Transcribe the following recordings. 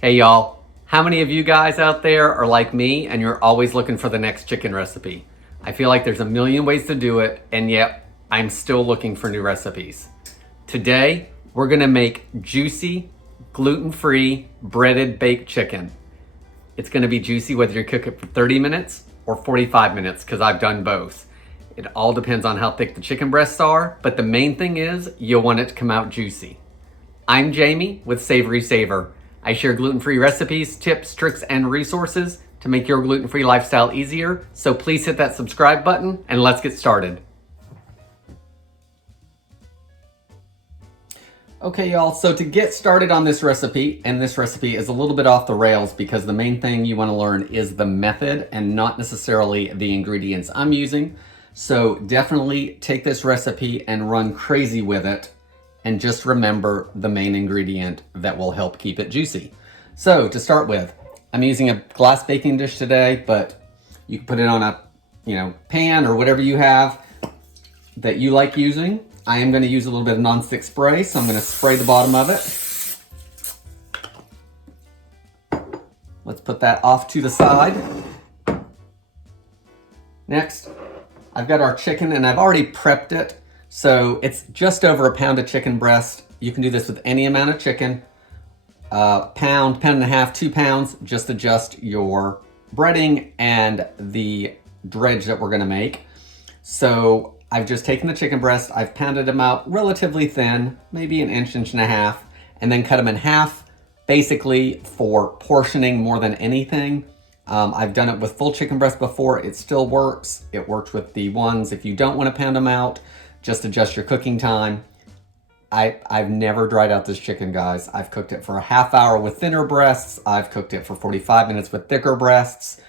Hey y'all, how many of you guys out there are like me and you're always looking for the next chicken recipe? I feel like there's a million ways to do it, and yet I'm still looking for new recipes. Today, we're gonna make juicy, gluten-free, breaded baked chicken. It's gonna be juicy whether you cook it for 30 minutes or 45 minutes, because I've done both. It all depends on how thick the chicken breasts are, but the main thing is you'll want it to come out juicy. I'm Jamie with SavorySaver. I share gluten-free recipes, tips, tricks, and resources to make your gluten-free lifestyle easier. So please hit that subscribe button and let's get started. Okay, y'all, so to get started on this recipe, and this recipe is a little bit off the rails because the main thing you want to learn is the method and not necessarily the ingredients I'm using. So definitely take this recipe and run crazy with it. And just remember the main ingredient that will help keep it juicy. So to start with, I'm using a glass baking dish today, but you can put it on a pan or whatever you have that you like using. I am going to use a little bit of nonstick spray, so I'm going to spray the bottom of it. Let's put that off to the side. Next, I've got our chicken and I've already prepped it. So it's just over a pound of chicken breast. You can do this with any amount of chicken. Pound and a half, 2 pounds. Just adjust your breading and the dredge that we're gonna make. So I've just taken the chicken breast, I've pounded them out relatively thin, maybe an inch and a half, and then cut them in half, basically for portioning more than anything. I've done it with full chicken breast before, it still works. It works with the ones, if you don't wanna pound them out, just adjust your cooking time. I've never dried out this chicken, guys. I've cooked it for a half hour with thinner breasts. I've cooked it for 45 minutes with thicker breasts.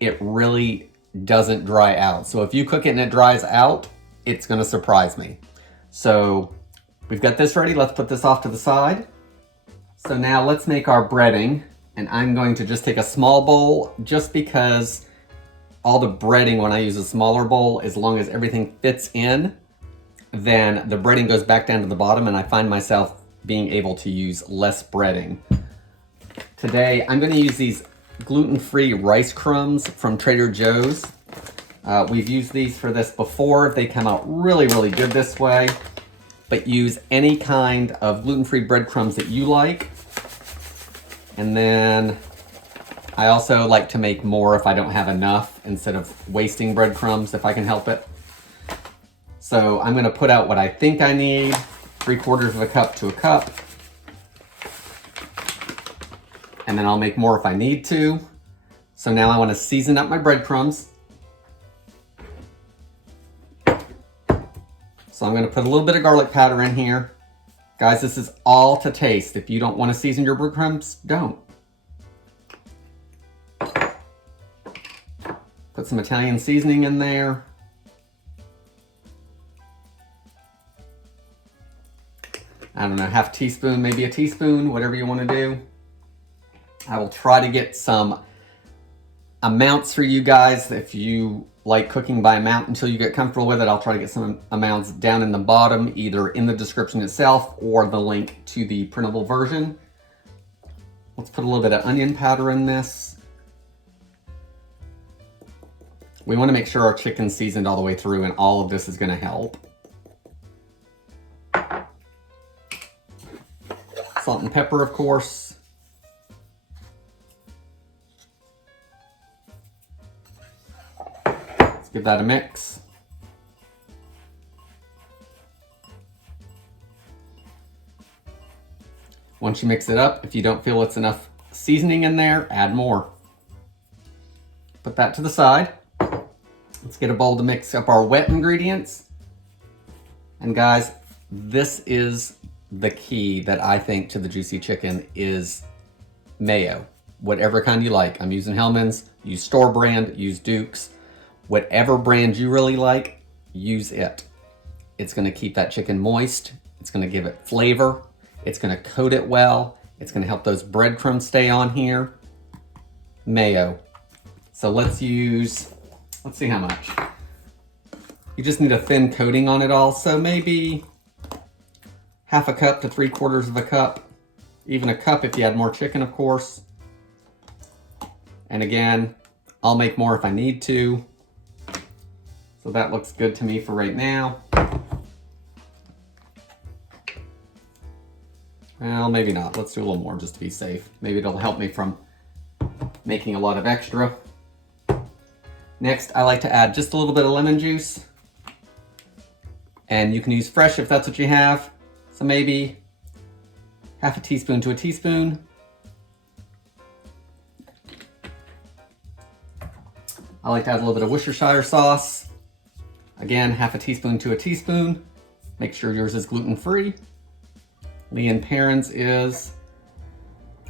It really doesn't dry out. So if you cook it and it dries out, it's gonna surprise me. So we've got this ready. Let's put this off to the side. So now let's make our breading. And I'm going to just take a small bowl just because all the breading, when I use a smaller bowl, as long as everything fits in, then the breading goes back down to the bottom and I find myself being able to use less breading. Today, I'm gonna use these gluten-free rice crumbs from Trader Joe's. We've used these for this before. They come out really, really good this way, but use any kind of gluten-free breadcrumbs that you like. And then I also like to make more if I don't have enough instead of wasting breadcrumbs if I can help it. So I'm gonna put out what I think I need, 3/4 of a cup to a cup. And then I'll make more if I need to. So now I wanna season up my breadcrumbs. So I'm gonna put a little bit of garlic powder in here. Guys, this is all to taste. If you don't wanna season your breadcrumbs, don't. Put some Italian seasoning in there. I don't know, half teaspoon, maybe a teaspoon, whatever you want to do. I will try to get some amounts for you guys. If you like cooking by amount until you get comfortable with it, I'll try to get some amounts down in the bottom, either in the description itself or the link to the printable version. Let's put a little bit of onion powder in this. We want to make sure our chicken's seasoned all the way through, and all of this is going to help. Salt and pepper, of course. Let's give that a mix. Once you mix it up, if you don't feel it's enough seasoning in there, add more. Put that to the side. Let's get a bowl to mix up our wet ingredients. And guys, this is the key that I think to the juicy chicken is mayo. Whatever kind you like. I'm using Hellmann's, use store brand, use Duke's. Whatever brand you really like, use it. It's gonna keep that chicken moist. It's gonna give it flavor. It's gonna coat it well. It's gonna help those breadcrumbs stay on here. Mayo. So let's see how much. You just need a thin coating on it all, so maybe half a cup to 3/4 of a cup. even a cup if you had more chicken, of course. And again, I'll make more if I need to. So that looks good to me for right now. Well, maybe not. Let's do a little more just to be safe. Maybe it'll help me from making a lot of extra. Next, I like to add just a little bit of lemon juice. And you can use fresh if that's what you have. So maybe half a teaspoon to a teaspoon. I like to add a little bit of Worcestershire sauce. Again, half a teaspoon to a teaspoon. Make sure yours is gluten-free. Lee and Perrin's is.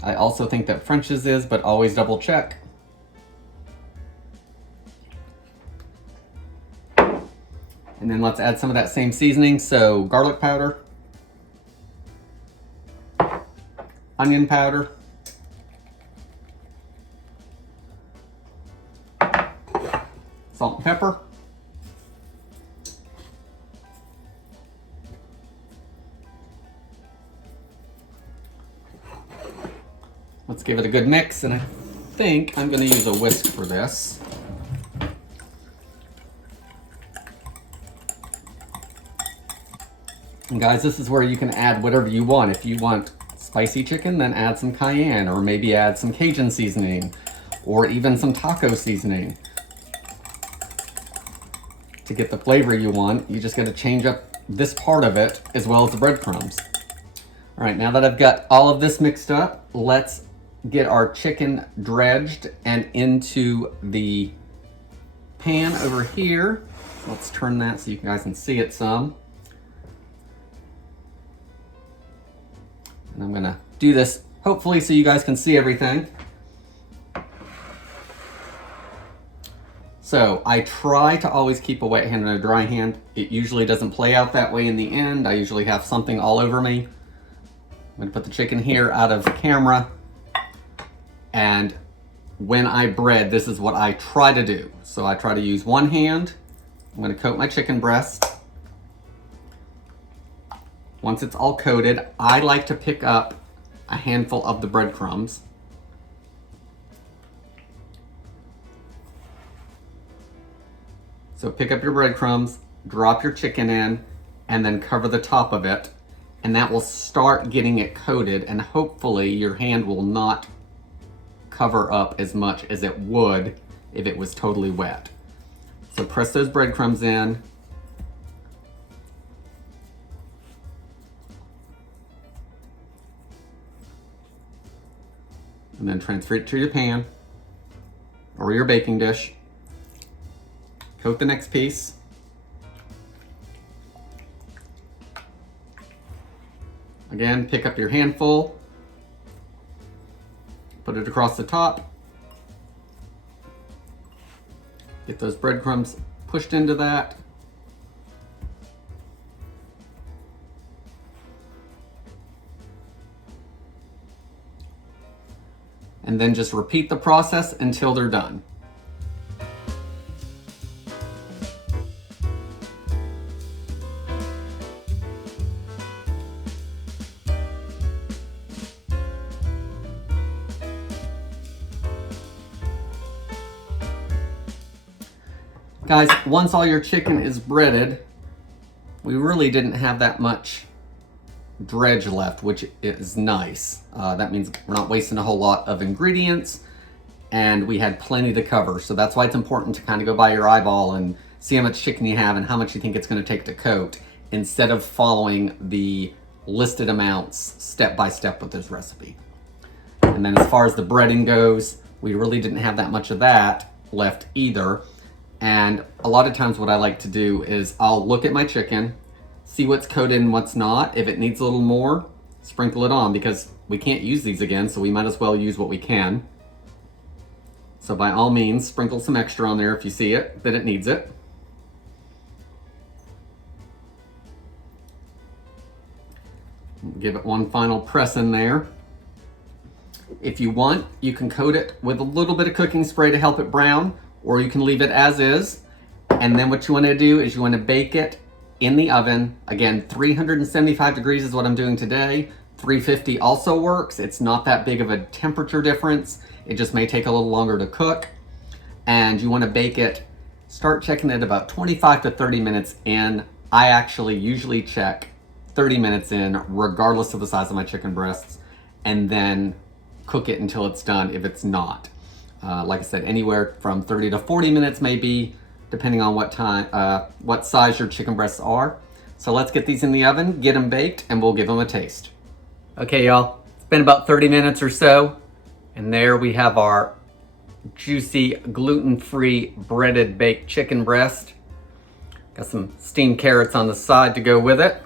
I also think that French's is, but always double check. And then let's add some of that same seasoning. So garlic powder, onion powder, salt and pepper, let's give it a good mix, and I think I'm going to use a whisk for this. And guys, this is where you can add whatever you want. If you want spicy chicken, then add some cayenne, or maybe add some Cajun seasoning, or even some taco seasoning. To get the flavor you want, you just got to change up this part of it as well as the breadcrumbs. All right, now that I've got all of this mixed up, let's get our chicken dredged and into the pan over here. Let's turn that so you guys can see it some. And I'm gonna do this hopefully so you guys can see everything. So I try to always keep a wet hand and a dry hand. It usually doesn't play out that way in the end. I usually have something all over me. I'm gonna put the chicken here out of camera. And when I bread, this is what I try to do. So I try to use one hand. I'm gonna coat my chicken breast. Once it's all coated, I like to pick up a handful of the breadcrumbs. So pick up your breadcrumbs, drop your chicken in, and then cover the top of it. And that will start getting it coated, and hopefully your hand will not cover up as much as it would if it was totally wet. So press those breadcrumbs in. And then transfer it to your pan or your baking dish. Coat the next piece. Again, pick up your handful, put it across the top. Get those breadcrumbs pushed into that. And then just repeat the process until they're done. Guys, once all your chicken is breaded, we really didn't have that much dredge left, which is nice. That means we're not wasting a whole lot of ingredients, and we had plenty to cover. So that's why it's important to kind of go by your eyeball and see how much chicken you have and how much you think it's going to take to coat, instead of following the listed amounts step by step with this recipe. And then as far as the breading goes, we really didn't have that much of that left either. And a lot of times what I like to do is I'll look at my chicken, see what's coated and what's not. If it needs a little more, sprinkle it on, because we can't use these again, so we might as well use what we can. So by all means, sprinkle some extra on there if you see it, that it needs it. Give it one final press in there. If you want, you can coat it with a little bit of cooking spray to help it brown, or you can leave it as is. And then what you want to do is you want to bake it in the oven. Again, 375 degrees is what I'm doing today. 350 also works. It's not that big of a temperature difference. It just may take a little longer to cook. And you want to bake it, start checking it about 25 to 30 minutes in. I actually usually check 30 minutes in, regardless of the size of my chicken breasts, and then cook it until it's done if it's not. Like I said, anywhere from 30 to 40 minutes maybe, depending on what size your chicken breasts are. So let's get these in the oven, get them baked, and we'll give them a taste. Okay, y'all, it's been about 30 minutes or so, and there we have our juicy, gluten-free, breaded baked chicken breast. Got some steamed carrots on the side to go with it.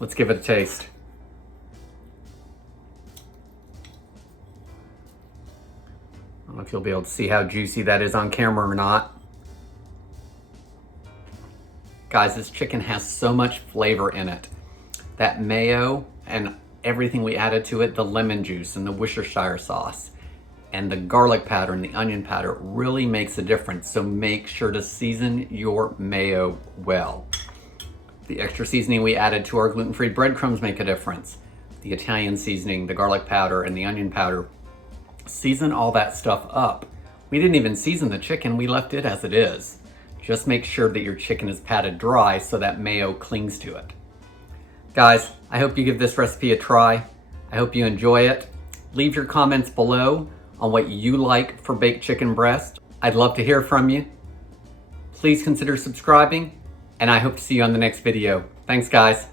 Let's give it a taste. I don't know if you'll be able to see how juicy that is on camera or not. Guys, this chicken has so much flavor in it. That mayo and everything we added to it, the lemon juice and the Worcestershire sauce and the garlic powder and the onion powder really makes a difference. So make sure to season your mayo well. The extra seasoning we added to our gluten-free breadcrumbs make a difference. The Italian seasoning, the garlic powder and the onion powder, season all that stuff up. We didn't even season the chicken, we left it as it is. Just make sure that your chicken is patted dry so that mayo clings to it. Guys, I hope you give this recipe a try. I hope you enjoy it. Leave your comments below on what you like for baked chicken breast. I'd love to hear from you. Please consider subscribing, and I hope to see you on the next video. Thanks, guys.